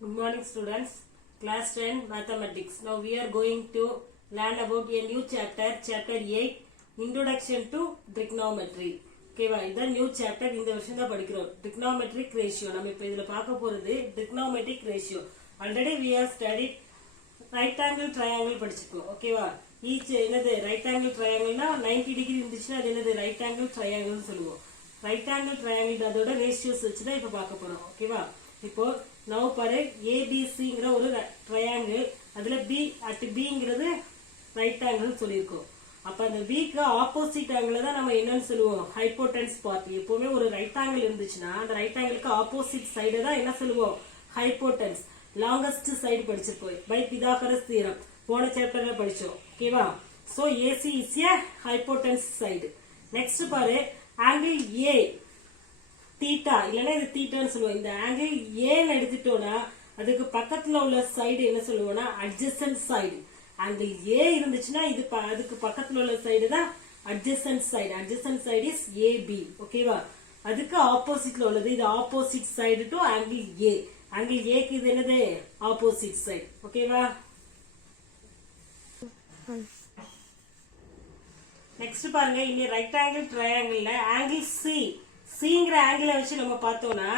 Good morning students, class 10 mathematics. Now we are going to learn about a new chapter, chapter 8, introduction to trigonometry. ஓகேவா இதான் new chapter இந்த வருஷம் தான் படிக்கிறோம். trigonometric ratio நம்ம இப்ப இதுல பார்க்க போறது trigonometric ratio. Already we have studied right angle triangle படிச்சிருக்கோம். ஓகேவா each என்னது right angle triangle னா 90 டிகிரி இருந்துச்சுன்னா அது என்னது right angle triangle னு சொல்லுவோம். right angle triangle அதோட ratios வச்சு தான் இப்ப பார்க்க போறோம். ஓகேவா இப்போ now பாரு ABCங்கற ஒரு triangle அதுல B at Bங்கிறது right angle சொல்லிருக்கோம். அப்ப அந்த B க்கு ஆப்போசிட் ஆங்கிள் தான் நம்ம என்னன்னு சொல்லுவோம் ஹைபோடென்ஸ் பார்ட். எப்பவுமே ஒரு ரைட் ஆங்கிள் இருந்துச்சுன்னா அந்த ரைட் ஆங்கிளுக்கு ஆப்போசிட் சைடு தான் என்ன சொல்லுவோம் ஹைபோடென்ஸ். லாங்கஸ்ட் சைடு படிச்சிருக்கோம் பை பிதாகரஸ் தியரம் போன சாப்டர்ல படிச்சோம். ஓகேவா so AC is a hypotenuse side. Next பாரு ஆங்கிள் A தீட்டா இல்லனா இது தீட்டான்னு சொல்லுவோம். இந்த ஆங்கிள் A ன்னு எடுத்துட்டோம்னா அதுக்கு பக்கத்துல உள்ள சைடு என்ன சொல்லுவோம்னா அட்ஜசன்ட் சைடு. ஆங்கிள் A இருந்துச்சுன்னா இது அதுக்கு பக்கத்துல உள்ள சைடு தான் adjacent side. Adjacent side is AB. ஓகேவா அதுக்கு ஆப்போசிட்ல உள்ளது இது opposite side to angle A. Angle A க்கு இது என்னது ஆப்போசிட் சைடு. ஓகேவா நெக்ஸ்ட் பாருங்க இங்க ரைட் ஆங்கிள் ட்ரையாங்கிள்ல ஆங்கிள் சிங்கிற ஆங்கிளை வச்சு நம்ம பார்த்தோம்னா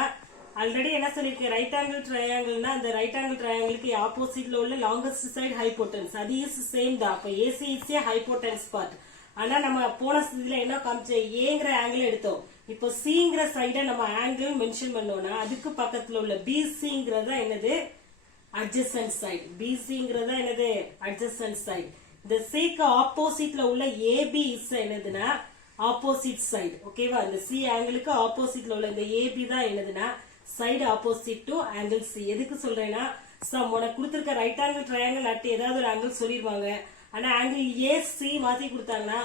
ஆல்ரெடி என்ன சொல்லிருக்கேன் ரைட் ஆங்கிள் ட்ரையாங்கிள்னா அந்த ரைட் ஆங்கிள் ட்ரையாங்கிளுக்கு ஆப்போசிட்ல உள்ள லாங்கஸ்ட் சைடு ஹைபோடென்ஸ் அது இஸ் சேம் தான். அப்ப AC இஸ் a ஹைபோடென்ஸ் பார்ட். ஆனா நம்ம போன இதுல என்ன காமிச்சோம் ஏங்கிற ஆங்கிள் எடுத்தோம். இப்போ சிங்கிற சைட நம்ம ஆங்கிள் மென்ஷன் பண்ணோம்னா அதுக்கு பக்கத்துல உள்ள BCங்கிறதா என்னது அட்ஜசன்ட் சைடு. BCங்கிறதா என்னது அட்ஜசன்ட் சைடு. இந்த சிக்கு ஆப்போசிட்ல உள்ள AB இஸ் என்னதுன்னா ஆப்போசிட் சைடு. ஓகேவா இந்த C ஆங்கிளுக்கு ஆப்போசிட்ல உள்ள இந்த AB தான் என்னதுன்னா side opposite to angle C. எதுக்கு சொல்றேன்னா சம் உனக்கு கொடுத்திருக்க ரைட் ஆங்கிள் ட்ரையாங்கிள் அட் ஏதாவது ஒரு ஆங்கிள் சொல்லிருவாங்க. ஆனா ஆங்கிள் AC மாத்தி கொடுத்தாங்கன்னா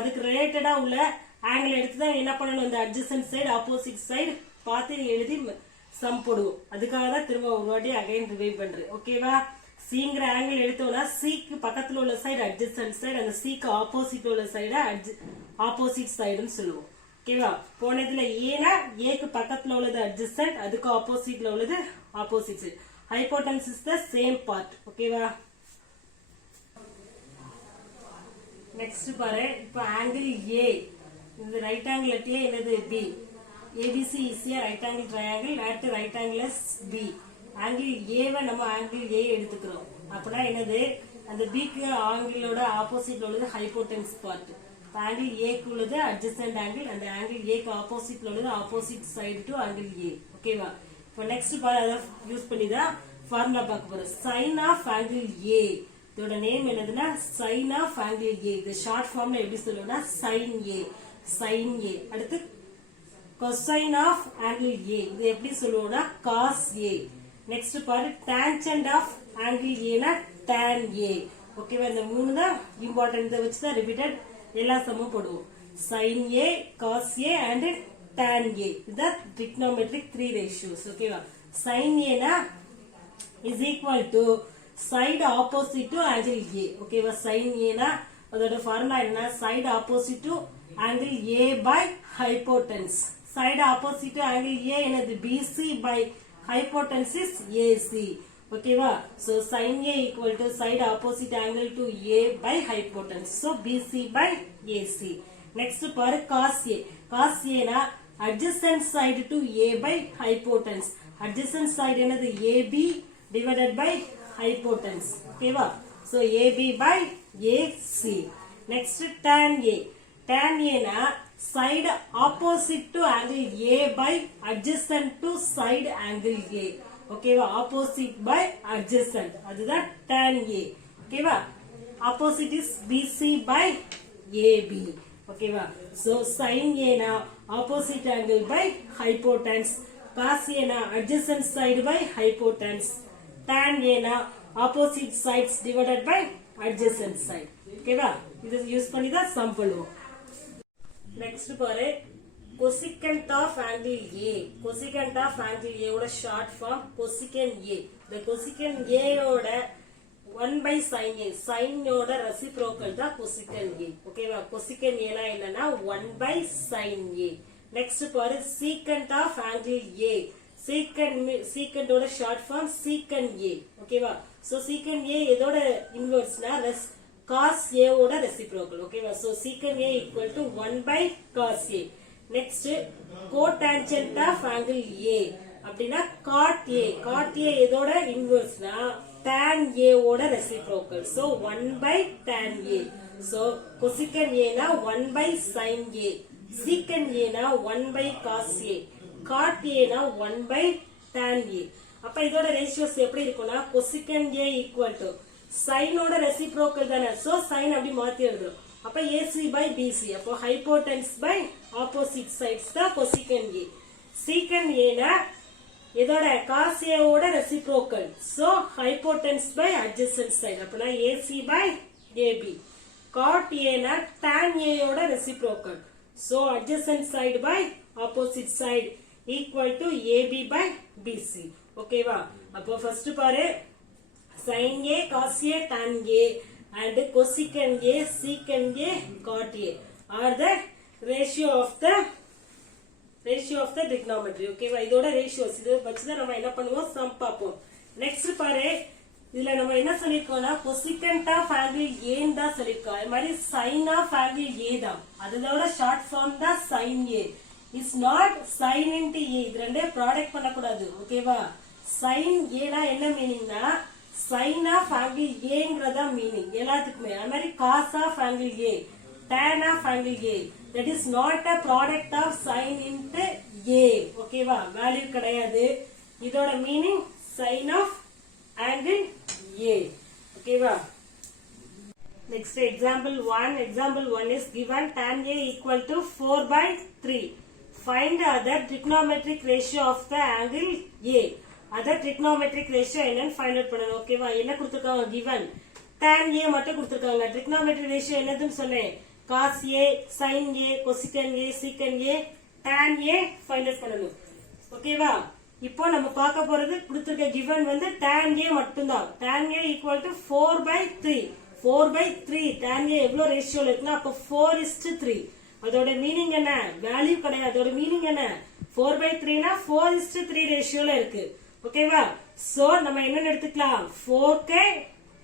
அதுக்கு ரிலேட்டடா உள்ள ஆங்கிள் எடுத்துதான் என்ன பண்ணணும் இந்த அட்ஜசன்ட் சைடு ஆப்போசிட் சைடு பார்த்து எழுதி சம் போடுவோம். அதுக்காக தான் திரும்ப ஒரு வாட்டி அகைன் ரிவைவ் பண்றேன். ஓகேவா சிங்கிற ஆங்கிள் எடுத்தோம்னா சிக்கு பக்கத்துல உள்ள சைடு அட்ஜசன்ட் சைடு அந்த சிக்கு ஆப்போசிட் உள்ள சைடு ஆப்போசிட் சைடுன்னு சொல்லுவோம். ஓகேவா போனதுல ஏனா ஏக்கு பக்கத்துல உள்ளது அட்ஜசன்ட் அதுக்கு ஆப்போசிட்ல உள்ளது opposite side. Hypotenuse is the same part. ஓகேவா நெக்ஸ்ட் பாரு இப்போ ஆங்கிள் A இந்த ரைட் ஆங்கிள் அட் A என்னது B. ABC is a right angle triangle at right angle is B. Angle A வை நம்ம ஆங்கிள் A எடுத்துக்கிறோம். அப்படின்னா என்னது அந்த B க்கு ஆங்கிளோட ஆப்போசிட்ல உள்ளது ஹைபோடென்ஸ் பார்ட். ஆங்கிள் A க்கு உள்ளது அட்ஜசன்ட் ஆங்கிள் அந்த ஆங்கிள் A க்கு ஆப்போசிட்ல உள்ளது opposite side to angle A. ஓகேவா இப்போ நெக்ஸ்ட் பாரு அத யூஸ் பண்ணி தான் ஃபார்முலா பார்க்க போறோம். sin ஆஃப் ஆங்கிள் A இதோட நேம் என்னதுன்னா sin ஆஃப் ஆங்கிள் A. இது ஷார்ட் ஃபார்ம்ல எப்படி சொல்லுவோம்னா sin A. sin A அடுத்து cosine ஆஃப் ஆங்கிள் A இது எப்படி சொல்லுவோம்னா cos A. நெக்ஸ்ட் பாரு tangent ஆஃப் ஆங்கிள் A னா tan A. ஓகேவா இந்த மூணு தான் இம்பார்ட்டன்ட். இதை வச்சு தான் ரிப்பீட்டட் எல்லா சம்மும் போடுவோம். sin A, cos A and tan A. இதுதான் trigonometric 3 ratios. ஓகேவா sin A னா is equal to side opposite to angle A. ஓகேவா sin A னா அதோட ஃபார்முலா என்ன side opposite to angle A by hypotenuse. side opposite to angle A என்னது BC by hypotenuse is AC. ஓகேவா so sin A equal to side opposite angle to A by hypotenuse. so BC by AC. next பாரு cos A. cos A னா adjacent side to A by hypotenuse. adjacent side என்னது AB divided by hypotenuse. ஓகேவா so AB by AC. next tan A. tan A னா side opposite to angle A by adjacent to side angle A. ஓகேவா opposite by adjacent அதுதான் tan A. ஓகேவா opposite is BC by AB. ஓகேவா so sin A னா opposite angle by hypotenuse. cos A னா adjacent side by hypotenuse. tan A னா opposite sides divided by adjacent side. ஓகேவா இது use பண்ணி தான் சம் பண்ணுவோம். நெக்ஸ்ட் பாரு cosecant of angle A. cosecant of angle A ஓட ஷார்ட் ஃபார்ம் cosecant A. இந்த cosecant A ஓட 1 by sin A. sin ஓட ரெசிப்ரோக்கல் தான் cosecant A. ஓகேவா cosecant A னா என்னன்னா 1 by sin A. நெக்ஸ்ட் பாரு secant of angle A. secant ஓட ஷார்ட் ஃபார்ம் secant a ஓகேவா சோ secant a எதோட இன்வெர்ஸ்னா cos a ஓட ரெசிப்ரோக்கல் ஓகேவா so secant a equal to 1 by cos a next cotangent of angle a அப்படினா cot a எதோட இன்வெர்ஸ்னா tan a ஓட reciprocal so 1 by tan a so cosecant a na 1 by sin a secant a na 1 by cos a cot a na 1 by tan a அப்ப இதோட ratios எப்படி இருக்கும்னா cosecant a equal to sin ஓட reciprocal தானே so sin அப்படி மாத்தி எழுதுறோம் அப்ப AC by BC அப்போ hypotenuse by opposite sides தான் cosecant a secant a னா இதோட cos a ஓட reciprocal so hypotenuse by adjacent side அப்பனா AC by AB cot a னா tan a ஓட reciprocal so adjacent side by opposite side equal to AB by BC ஓகேவா அப்போ first பாரு sin a cos a tan a and cosecant a secant a cot a are the ratio of the trigonometry ஓகேவா இதோட ratios இது வச்சு தான் நம்ம என்ன பண்ணுவோம் சம் பாப்போம் நெக்ஸ்ட் பாரு இதுல நம்ம என்ன சொல்லிருக்கோம்னா cosecant of angle a ன்னு தான் சொல்லிருக்கோம் அதே மாதிரி sin of angle a தான் அதோட ஷார்ட் ஃபார்ம் தான் sin a is not sin into a இது ரெண்டே ப்ராடக்ட் பண்ண கூடாது ஓகேவா sin a னா என்ன மீனிங்னா sin of angle a ங்கறதா மீனிங் எல்லாத்துக்குமே அதே மாதிரி cos of angle a tan of angle a that is not a product of sin into a ஓகேவா வேல்யூ கிடையாது இதோட meaning sin of angle a ஓகேவா next example 1 is given tan a equal to 4 by 3 find other trigonometric ratio of the angle a other trigonometric ratio என்னன்னு find out பண்ணனும் ஓகேவா என்ன கொடுத்திருக்காங்க given tan a மட்டும் கொடுத்திருக்காங்க trigonometric ratio என்னதுன்னு சொன்னேன் cos a sin a cosecant a secant a tan a find out பண்ணனும் ஓகேவா இப்போ நம்ம பார்க்க போறது கொடுத்திருக்க given வந்து tan a மட்டும் தான் tan a equal to 4 by 3 tan a எவ்வளவு ரேஷியோல இருக்குன்னா அப்ப 4:3 அதோட மீனிங் என்ன வேல்யூ கிடையாது அதோட மீனிங் என்ன 4 by 3 னா 4:3 ரேஷியோல இருக்கு ஓகேவா சோ நம்ம என்ன எடுத்துக்கலாம் 4k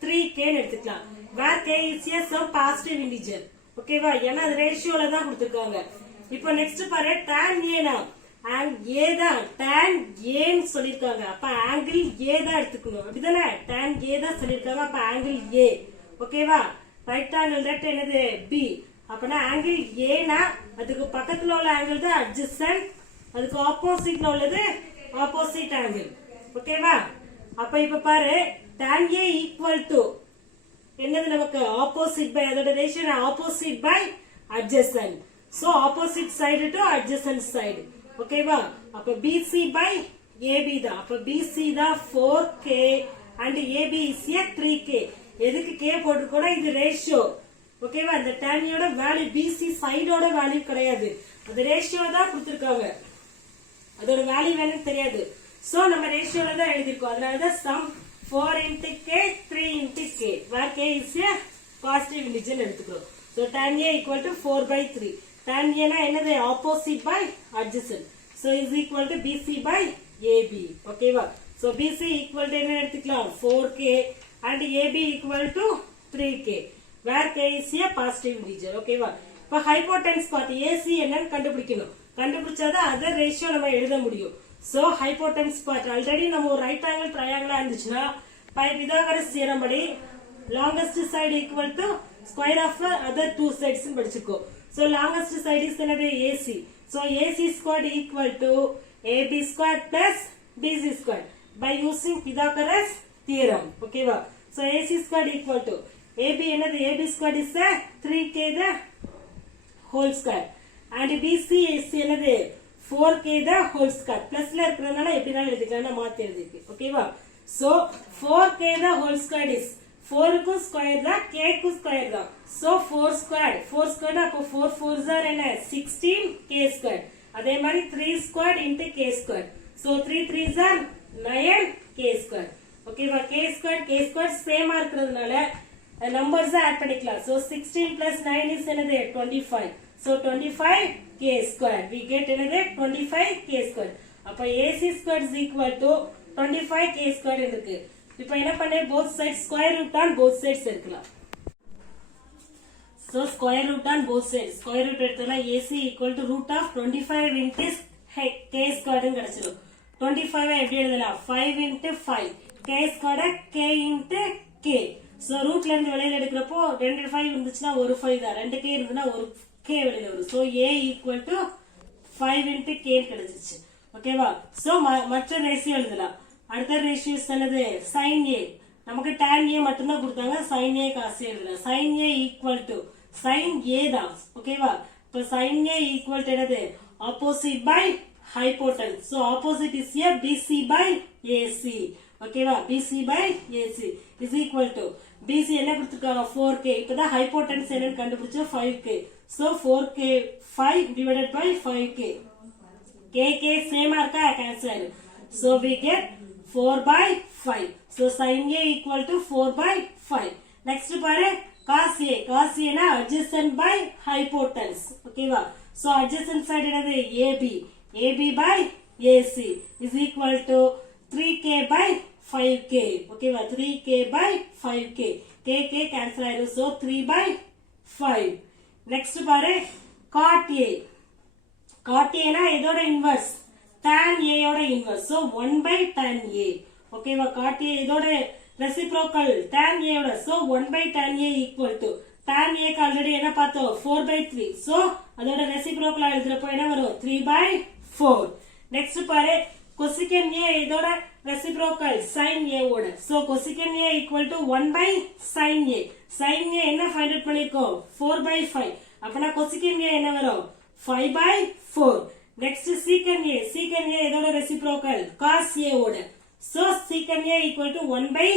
3k ன்னு எடுத்துக்கலாம் where k is a some positive integer ஓகேவா ஏன்னா அது ரேஷியோல தான் கொடுத்திருக்காங்க இப்போ நெக்ஸ்ட் பாரு tan a னா a தான் tan a ன்னு சொல்லிருக்காங்க அப்ப angle a தான் எடுத்துக்கணும் அப்படிதானே tan a தான் சொல்லிருக்காங்க அப்ப angle a ஓகேவா ரைட் ஆங்கிள் தட் என்னது b அப்பனா angle a னா அதுக்கு பக்கத்துல உள்ள angle தான் adjacent அதுக்கு ஆப்போசிட்ல உள்ளது opposite angle ஓகேவா அப்ப இப்ப பாரு tan a equal to என்னது நமக்கு opposite by அதோட ratio opposite by adjacent so opposite side to adjacent side ஓகேவா அப்ப BC by AB தான் அப்ப BC தான் 4k and AB is a 3k எதுக்கு k போட்டுக்கோனா இது ரேஷியோ ஓகேவா இந்த tan a யோட வேல்யூ BC சைடோட வேல்யூ கிடையாது அது ரேஷியோ தான் கொடுத்திருக்காங்க அதோட வேல்யூ வேணும்னு தெரியாது சோ நம்ம ரேஷியோல தான் எழுதிருக்கோம் அதனால தான் sum 4 into k 3 into k where k is a positive integer எடுத்துக்கிறோம் so tan a equal to 4 by 3 tan a னா என்னது opposite by adjacent so is equal to BC by AB ஓகேவா so BC equal to என்ன எடுத்துக்கலாம் 4k and AB equal to 3k where k is a positive integer ஓகேவா இப்ப hypotenuse பார்த்து AC என்னன்னு கண்டுபிடிச்சாதான் other ratio நம்ம எழுத முடியும் சோ hypotenuse பார்ட் ஆல்ரெடி நம்ம ஒரு ரைட் ஆங்கிள் ட்ரையாங்கிளா இருந்துச்சுன்னா பைத்தாகரஸ் தியரம் படி longest side equal to square of other two sides ன்னு படிச்சுக்கோ சோ longest side is என்னது AC so AC squared equal to AB squared plus BC squared by using Pythagoras theorem ஓகேவா so AC squared equal to AB என்னது AB squared is 3k the whole square and BC is என்னது 4k the whole square plusல இருக்குறதுனால எப்படினாலும் எழுதிக்கலாம் மாத்தி எழுதிருக்கு ஓகேவா so 4k the whole square is 4 க்கு ஸ்கொயர் தான் k க்கு ஸ்கொயர் தான் so 4 squared அப்ப 4 4s are என்ன 16k squared அதே மாதிரி 3 squared into k squared so 3 3s are 9k squared ஓகேவா k squared சேமா இருக்குறதுனால numbers ஆட் பண்ணிக்கலாம் so 16 plus 9 is என்னது 25 so 25k squared we get என்னது 25k squared அப்ப AC squared is equal to 25K squared இருக்கு. இப்போ என்ன பண்ணே both sides square root on both sides எடுக்கலாம். So square root on both sides. Square root எடுத்தனா AC equal to root of 25 into K squared ன்னு கிடைச்சிரும். 25 எப்படி எழுதலாம்? 5 into 5. K squared K into K. So rootல இருந்து வெளியில எடுக்கிறப்போ 2 5 இருந்துச்சுன்னா ஒரு 5 தான். 2 K இருந்துனா ஒரு K வெளியில வரும். So A equal to 5 into K கிடைச்சிச்சு. ஓகேவா? So மற்ற ரேஷியோ எழுதலாம். அடுத்த ரேஷியோஸ் என்னது? sin A. நமக்கு tan A மட்டும் தான் கொடுத்தாங்க. sin A cos A எழுதலாம். sin A equal to sin A தான். ஓகேவா? இப்போ sin A equal to என்னது? opposite by hypotenuse. So opposite is here BC by AC. ஓகேவா? BC by AC is equal to BC என்ன கொடுத்திருக்காங்க? 4K. இப்பதான் hypotenuse என்னன்னு கண்டுபிடிச்சோம் 5K. So 4K 5 divided by 5K. K same இருக்கா? cancel ஆயிடும். So we get 4 by 5. So sin A equal to 4 by 5. Next பாரு cos A. Cos A na adjacent by hypotenuse. ஓகேவா? So adjacent side என்னது? AB. AB by AC is equal to 3K by 5K. ஓகேவா? 3K by 5K. K cancel ஆயிடும். So 3 by 5. Next பாரு cot A. cot A na இதோட inverse. tan A யோட inverse. So 1 by tan A. ஓகேவா? cot A இதோட reciprocal tan A யோட. So 1 by tan A equal to tan A க்கு already என்ன பார்த்தோம்? 4 by 3. So அதோட reciprocal எழுதுறப்போ என்ன வரும்? 3 by 4. Next பாரு cosecant A இதோட reciprocal sin A ஓட. So cosecant A equal to 1 by sin A. sin A என்ன find out பண்ணிருக்கோம்? 4 by 5. அப்பனா cosecant A என்ன வரும்? 5 by 4. Next secant A. secant A இதோட reciprocal cos A ஓட. So secant A equal to 1 by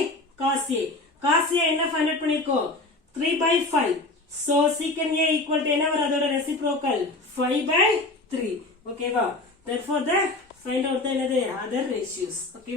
cos A. cos A என்ன find out பண்ணிருக்கோம்? 3 by 5. So secant A equal to என்ன வரும்? அதோட reciprocal 5 by 3. ஓகேவா? Therefore the find out the other ratios. Okay,